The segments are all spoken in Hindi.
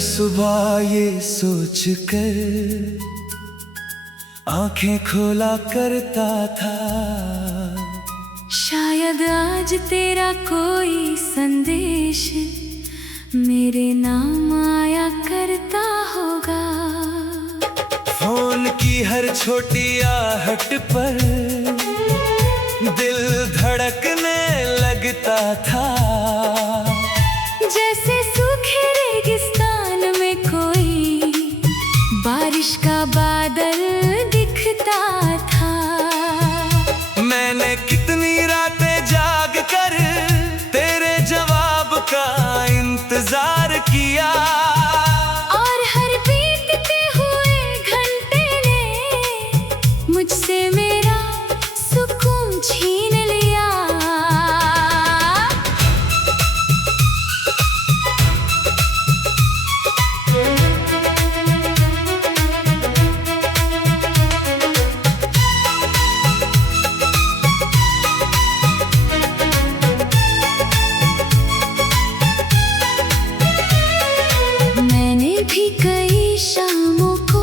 सुबह ये सोच कर आंखें खोला करता था, शायद आज तेरा कोई संदेश मेरे नाम आया करता होगा। फोन की हर छोटी आहट पर दिल धड़कने लगता था, जैसे सूखे रेगिस्तान में कोई बारिश का बादल दिखता था। मैंने कितनी रातें जाग कर तेरे जवाब का इंतजार किया, और हर बीतते हुए घंटे ने मुझसे मेरा सुकून छीन लिया। कई शामों को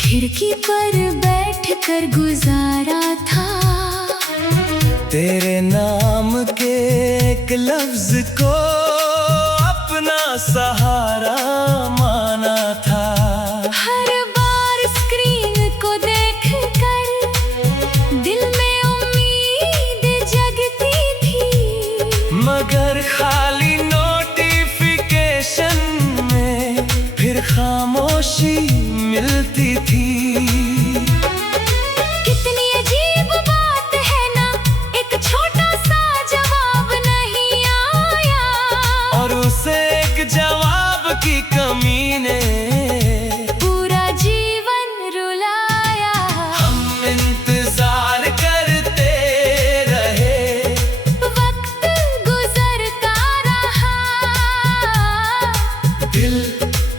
खिड़की पर बैठकर गुजारा था, तेरे नाम के एक लफ्ज को अपना सहारा माना था। हर बार स्क्रीन को देखकर दिल में उम्मीद जगती थी, मगर खाली खामोशी मिलती थी। कितनी अजीब बात है ना, एक छोटा सा जवाब नहीं आया, और उसे एक जवाब की कमी ने पूरा जीवन रुलाया। हम इंतजार करते रहे, वक्त गुजरता रहा, दिल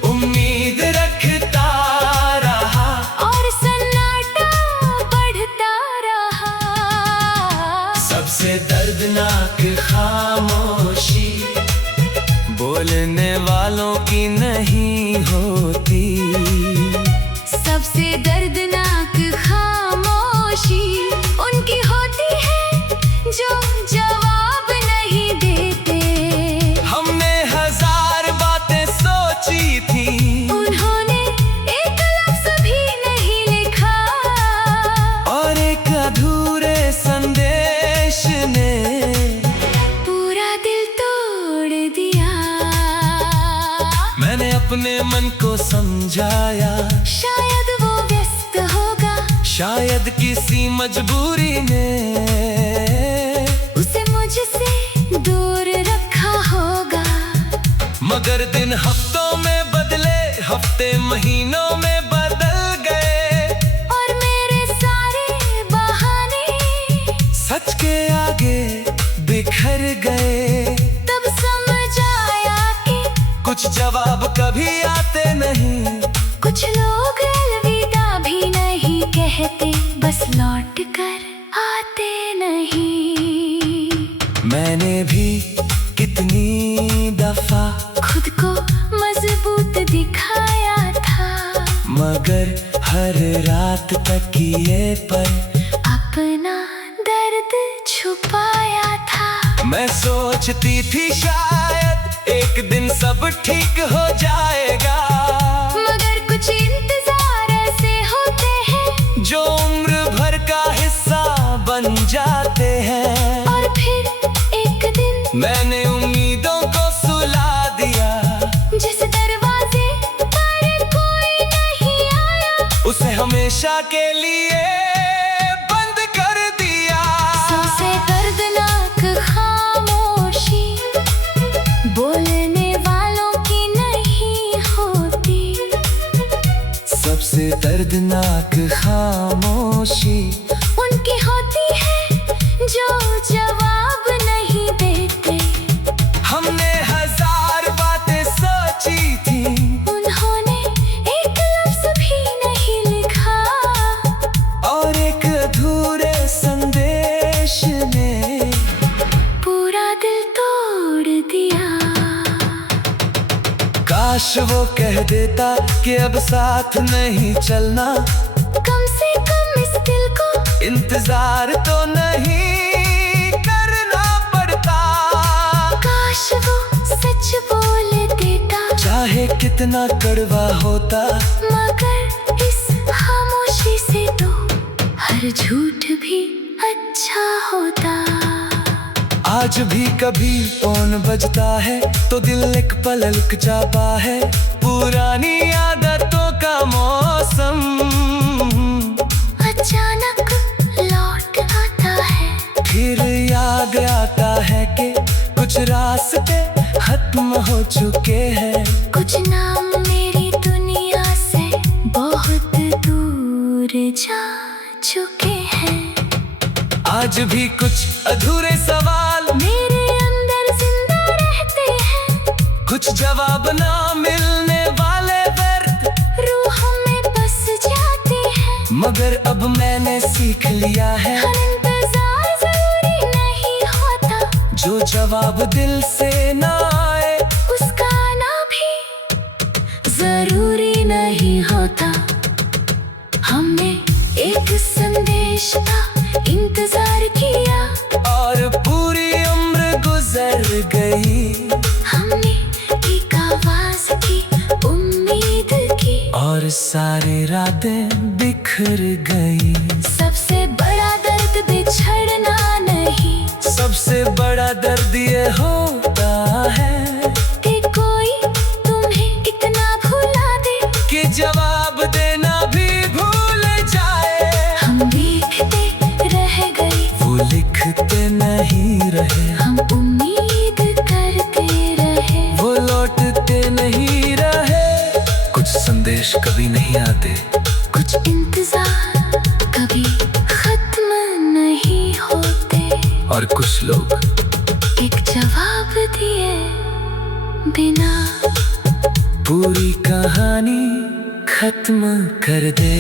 उम्मीद रखता रहा, और सन्नाटा बढ़ता रहा। सबसे दर्दनाक खामोशी बोलने वालों की नहीं होती, सबसे दर्दनाक खामोशी उनकी होती है जो जवाब नहीं देते। हमने हजार बातें सोची थी, उन्होंने एक लफ्ज़ भी नहीं लिखा, और एक अधूरे संदेश ने पूरा दिल तोड़ दिया। मैंने अपने मन को समझाया, शायद वो व्यस्त होगा, शायद किसी मजबूरी ने उसे मुझसे दूर रखा होगा। मगर दिन हफ्तों में बदले, हफ्ते महीनों में बदल गए, और मेरे सारे बहाने सच के आगे बिखर गए। तब समझ आया कि कुछ जवाब कभी आते नहीं, कुछ लोग अलविदा भी नहीं कहते, बस लौट कर आते नहीं। मैंने भी कितनी दफा खुद को मजबूत दिखाया था, मगर हर रात तकिए पर अपना दर्द छुपाया था। मैं सोचती थी शायद एक दिन सब ठीक हो जाएगा, मगर कुछ इंतजार ऐसे होते हैं जो उम्र भर का हिस्सा बन जाते हैं। और फिर एक दिन मैंने उम्मीदों को सुला दिया, जिस दरवाजे पर कोई नहीं आया, उसे हमेशा के लिए बंद कर दिया। सबसे दर्दनाक खामोशी बोलने वालों की नहीं होती, सबसे दर्दनाक खामोशी उनकी होती है जो जवाब नहीं देते। हमने हजार बातें सोची थी, उन्होंने एक लफ्ज़ भी नहीं लिखा, और एक अधूरे संदेश ने पूरा दिल तोड़ दिया। काश वो कह देता कि अब साथ नहीं चलना, कम से कम इस दिल को इंतजार तो नहीं करना पड़ता। काश वो सच बोल देता, चाहे कितना कड़वा होता, मगर इस खामोशी से तो हर झूठ भी अच्छा होता। आज भी कभी फोन बजता है तो दिल एक पल रुक जाता है। पुरानी आदतों का मौसम अचानक लौट आता है, फिर याद आता है कि कुछ रास्ते खत्म हो चुके हैं। कुछ नाम मेरी दुनिया से बहुत दूर जा चुके हैं। आज भी कुछ अधूरे सवाल मेरे अंदर जिंदा रहते हैं, कुछ जवाब ना मिलने वाले दर्द रूह में बस जाते हैं। मगर अब मैंने सीख लिया है, हर इंतजार जरूरी नहीं होता, जो जवाब दिल से ना आए उसका आना भी जरूरी नहीं होता। हमने एक संदेश का इंतजार किया और पूरी उम्र गुजर गई। हमने एक आवाज की उम्मीद की और सारी रातें बिखर गई। सबसे बड़ा दर्द बिछड़ना नहीं, सबसे बड़ा दर्द ये होता है कि कोई तुम्हें इतना भुला दे कि जवाब देना भी भूल जाए। हम लिखते रह गए, वो लिखते नहीं रहे, हम उम्मीद करते रहे, वो लौटते नहीं रहे। कुछ संदेश कभी नहीं आते, कुछ इंतजार कभी खत्म नहीं होते, और कुछ लोग एक जवाब दिए बिना पूरी कहानी खत्म कर दे।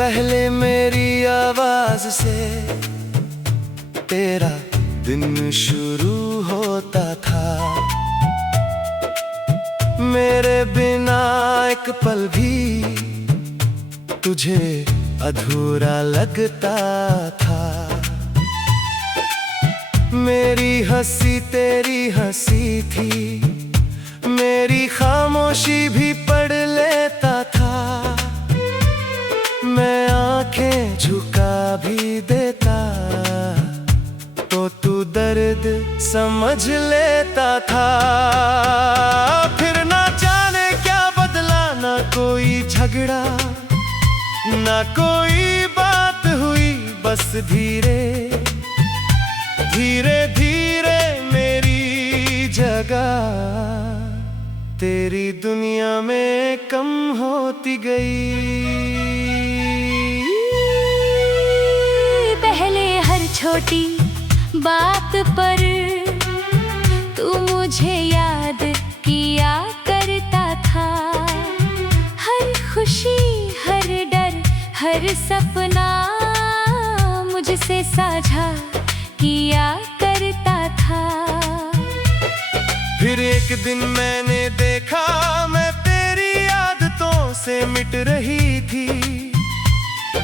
पहले मेरी आवाज से तेरा दिन शुरू होता था, मेरे बिना एक पल भी तुझे अधूरा लगता था। मेरी हंसी तेरी हंसी थी, मेरी खामोशी भी पढ़ लेता था। मैं आंखें झुका भी देता तो तू दर्द समझ लेता था। फिर ना जाने क्या बदला, ना कोई झगड़ा, ना कोई बात हुई, बस धीरे धीरे धीरे मेरी जगह तेरी दुनिया में कम होती गई। पहले हर छोटी बात पर तू मुझे याद किया करता था, हर खुशी हर डर हर सपना मुझसे साझा किया करता था। फिर एक दिन मैंने देखा मैं तेरी आदतों से मिट रही थी,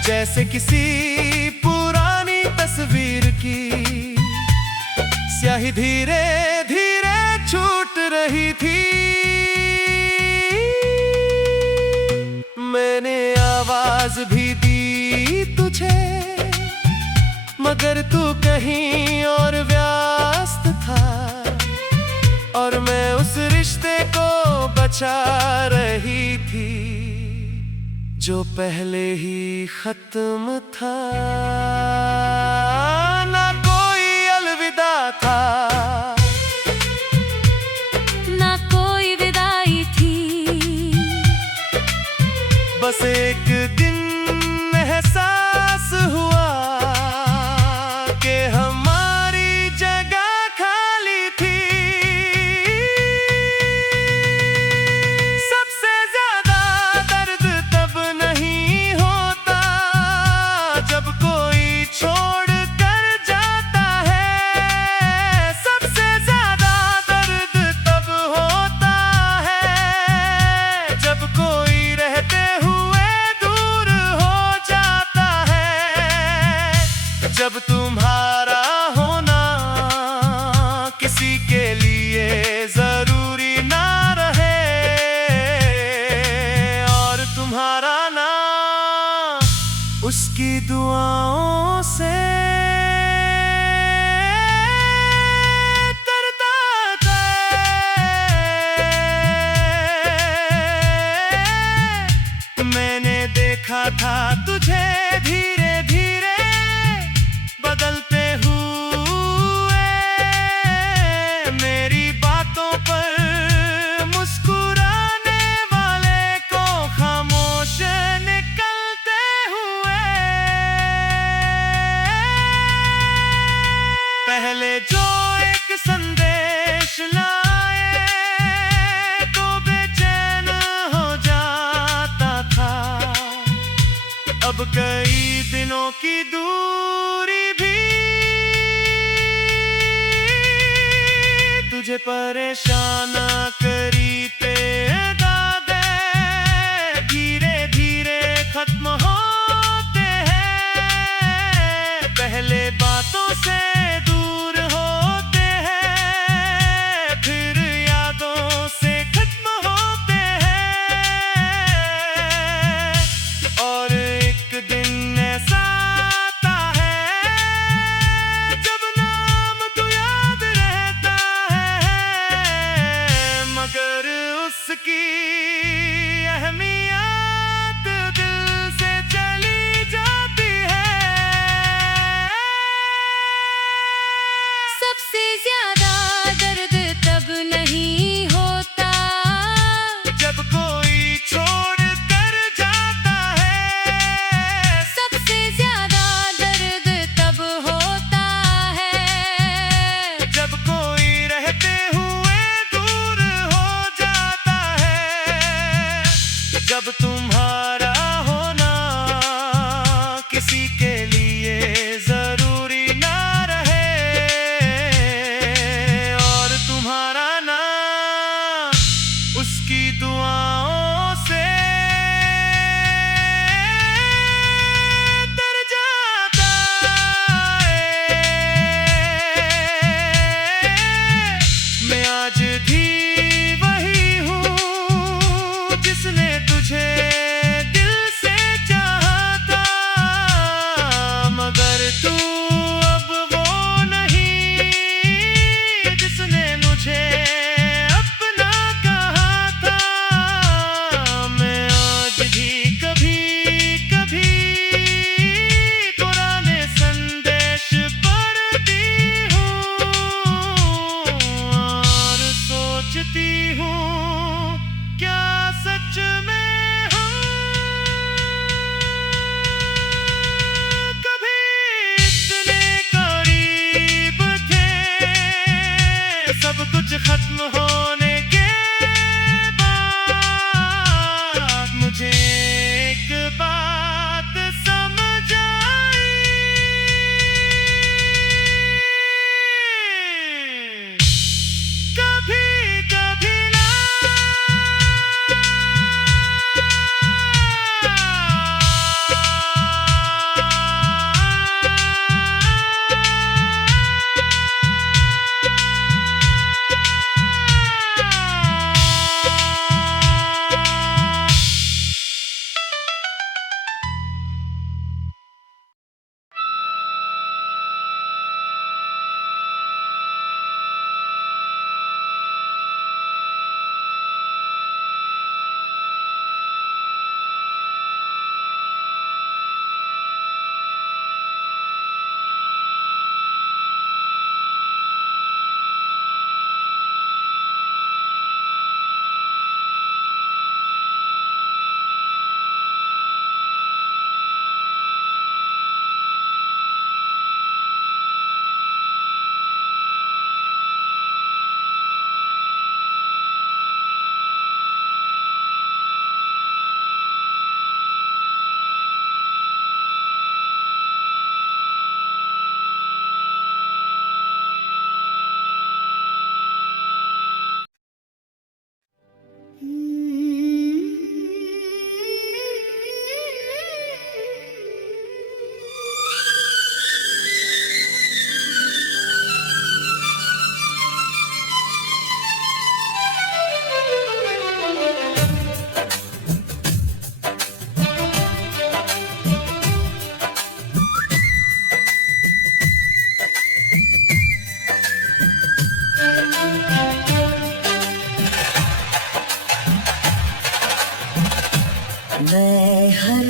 जैसे किसी पुरानी तस्वीर की स्याही धीरे धीरे छूट रही थी। मैंने आवाज भी दी तुझे, मगर तू कहीं और व्यस्त था, और मैं उस रिश्ते को बचा रही थी जो पहले ही खत्म था। ना कोई अलविदा था, ना कोई विदाई थी, एक दिन एहसास हुआ कि हमारी जगह खाली थी। सबसे ज्यादा दर्द तब नहीं होता जब कोई छोड़ कर जाता है। सबसे ज्यादा दर्द तब होता है जब कोई रहते हुए दूर हो जाता है। जब तुम्हारा होना किसी के लिए जरूरी ना रहे और तुम्हारा ना उसकी दुआओं से तरता है। मैंने देखा था तुझे धीरे धीरे बदलते हुए, मेरी बातों पर मुस्कुराने वाले को खामोश निकलते हुए। पहले जो एक संदेश लाए तो बेचैन हो जाता था, अब कई दिनों की दूरी भी तुझे परेशान करी। दादे धीरे धीरे खत्म होते हैं, पहले बातों से दूर होते हैं, फिर यादों से खत्म होते हैं। और एक दिन ऐसा आता है जब नाम तो याद रहता है मगर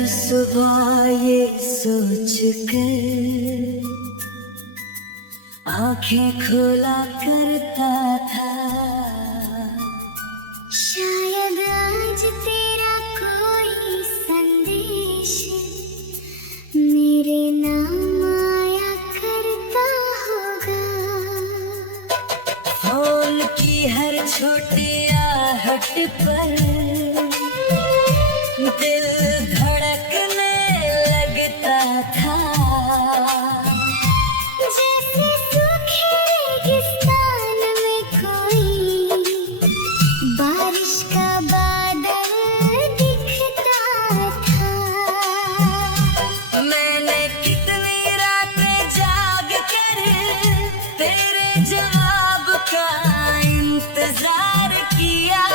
सुबह ये सोच कर आंखें खोला करता था, शायद आज तेरा कोई संदेश मेरे नाम आया करता होगा। फोन की हर छोटी आहट पर दिल धड़कने लगता था, जैसे सूखे रेगिस्तान में कोई बारिश का बादल दिखता था। मैंने कितनी रातें जाग कर तेरे जवाब का इंतजार किया,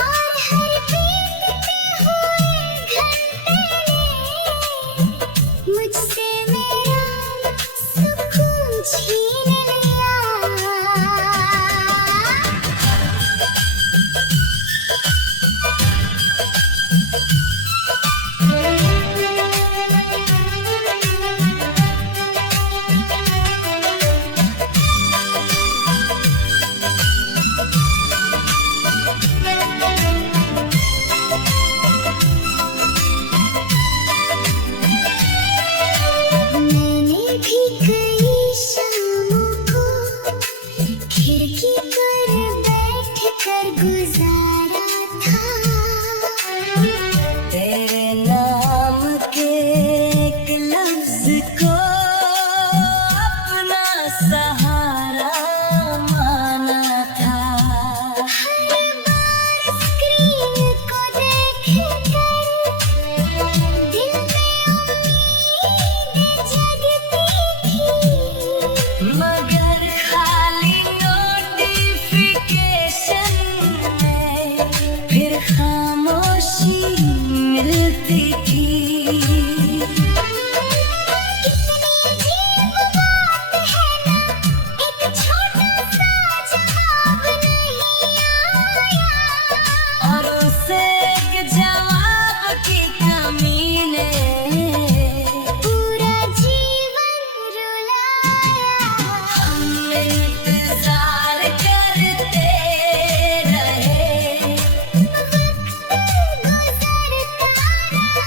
और हर बीतते हुए घंटे ने मुझसे मेरा सुकून छीन लिया। मैंने भी कई शामों को खिड़की पर बैठ कर गुजारा था। तेरे नाम के एक लफ्ज को अपना सहारा माना था। हर बार स्क्रीन को देख कर दिल में उम्मीद जगती थी, मगर खाली नोटिफिकेशन में फिर खामोशी मिलती थी। कितनी अजीब बात है ना, एक छोटा सा जवाब नहीं आया, और उसे एक जवाब की कमी ने पूरा जीवन रुलाया। हम इंतजार करते रहे, गुजरता रहा,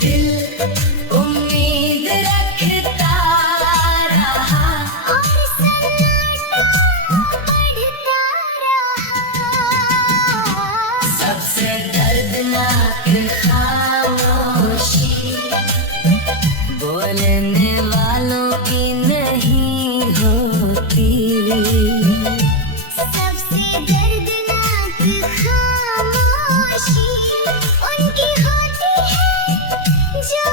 दिल उम्मीद रखता रहा, और सन्नाटा बढ़ता रहा। सबसे दर्दनाक खामोशी बोलने वालों की नहीं होती। सबसे दर्दनाक खामोशी उनकी होती है जो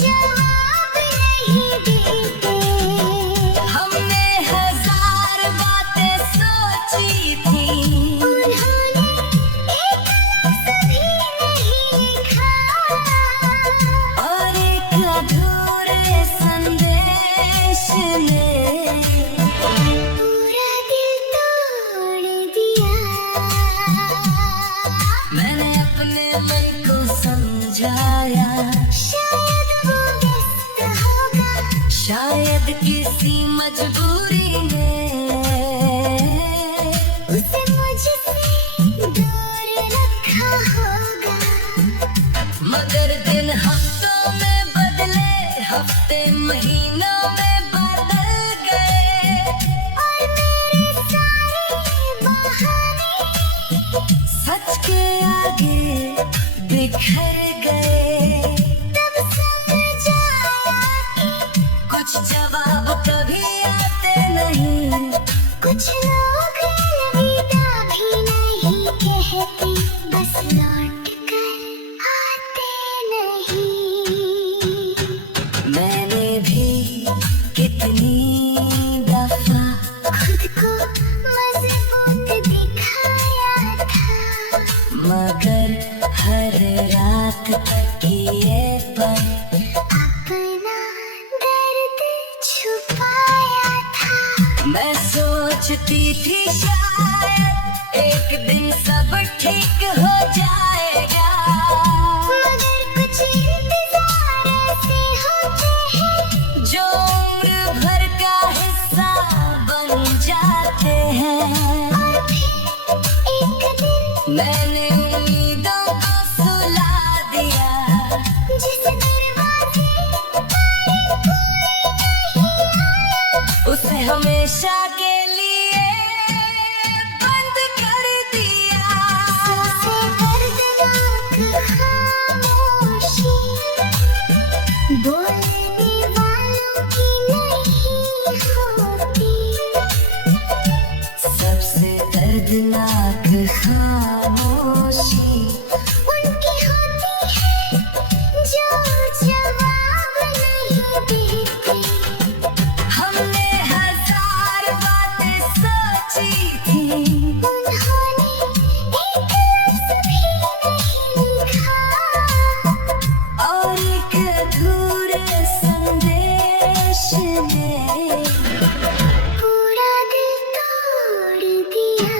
जवाब नहीं देते। हमने हजार बातें सोची थी, उन्होंने एक लफ्ज़ भी नहीं लिखा, और एक अधूरे संदेश ने पूरा दिल तोड़ दिया। मैंने अपने मन को समझाया, शायद वो व्यस्त होगा, शायद किसी मजबूरी ने उसे मुझसे दूर रखा होगा। मगर दिन हफ्तों में बदले, हफ्ते महीनों में बदल गए, और मेरे सारे बहाने सच के आगे बिखर गए। तब समझ आया कि कुछ जवाब कभी आते नहीं, कुछ लोग अलविदा भी नहीं कहते, बस लौट कर आते नहीं। मैंने भी कितनी दफा खुद को मजबूत दिखाया था, मगर हर रात तकिए पर अपना दर्द छुपाया था। मैं सोचती थी शायद एक दिन सब ठीक हो जाएगा। मगर कुछ इंतजार ऐसे होते हैं जो उम्र भर का हिस्सा बन जाते हैं। और फिर एक दिन मैंने उम्मीदों को सुला दिया। जिस दरवाजे उसे हमेशा के लिए बंद कर दिया। सबसे दर्दनाक खामोशी बोलने वालों की नहीं होती। सबसे दर्दनाक खामोशी उनकी होती है जो जवाब नहीं देती। हमने हजार बातें सोची थी। उन्होंने एक लफ्ज़ भी नहीं लिखा। और एक अधूरे संदेश ने पूरा दिल तोड़ दिया।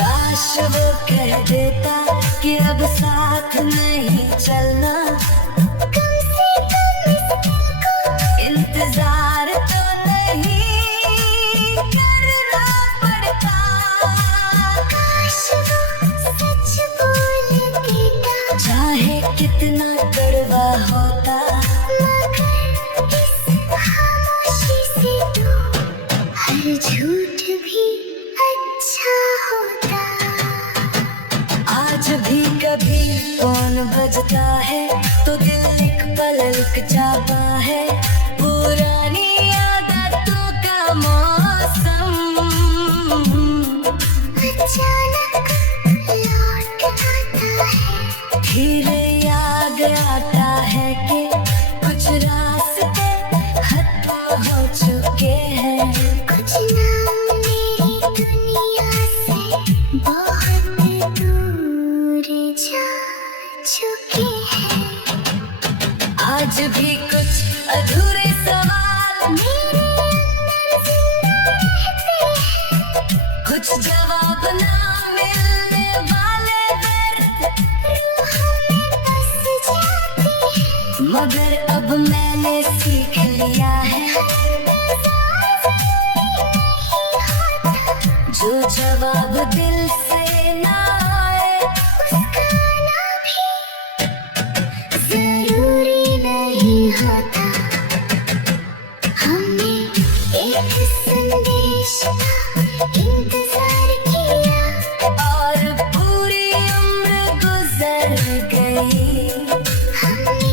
काश वो कह देता कि अब साथ नहीं चलना। कम से कम इस दिल को इंतजार तो नहीं करना पड़ता। काश वो सच बोल देता। चाहे कितना कड़वा होता। मगर इस खामोशी से तो हर झूठ भी अच्छा होता। आज भी कभी फोन बजता है तो दिल एक पल रुक जाता है। पुरानी आदतों का मौसम अचानक लौट आता है। फिर याद आता है कि कुछ रास्ते खत्म हो चुके हैं। कुछ नाम मेरी दुनिया से बहुत दूर जा चुके हैं। आज भी कुछ अधूरे सवाल मेरे अंदर जिंदा रहते हैं। कुछ जवाब ना मिलने वाले दर्द रूहों में बस जाते हैं। मगर अब मैंने सीख लिया है। जो जवाब दिल से ना आए उसका आना भी जरूरी नहीं होता। हमने एक संदेश का इंतजार किया। और पूरी उम्र गुजर गई। हमने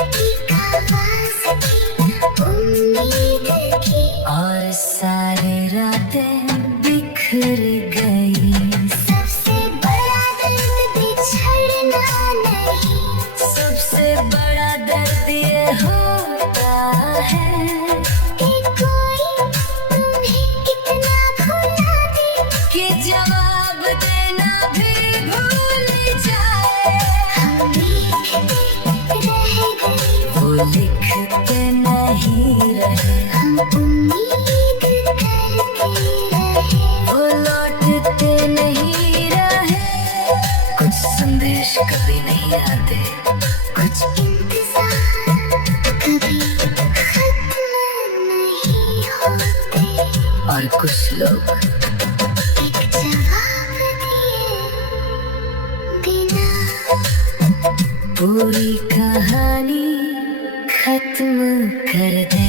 एक आवाज की उम्मीद की। और सारी रातें बिखर गई। सबसे बड़ा दर्द बिछड़ना नहीं। सबसे बड़ा दर्द ये होता है कि कोई तुम्हें कितना भुला दे। कि जवाब देना भी भूल जाए। हम लिखते रह गए। वो लिखते नहीं रहे। हम उम्मीद करते रहे। वो लौटते नहीं रहे। कुछ संदेश कभी नहीं आते। कुछ इंतजार कभी खत्म नहीं होते। और कुछ लोग एक जवाब दिए बिना पूरी कहानी खत्म कर दे।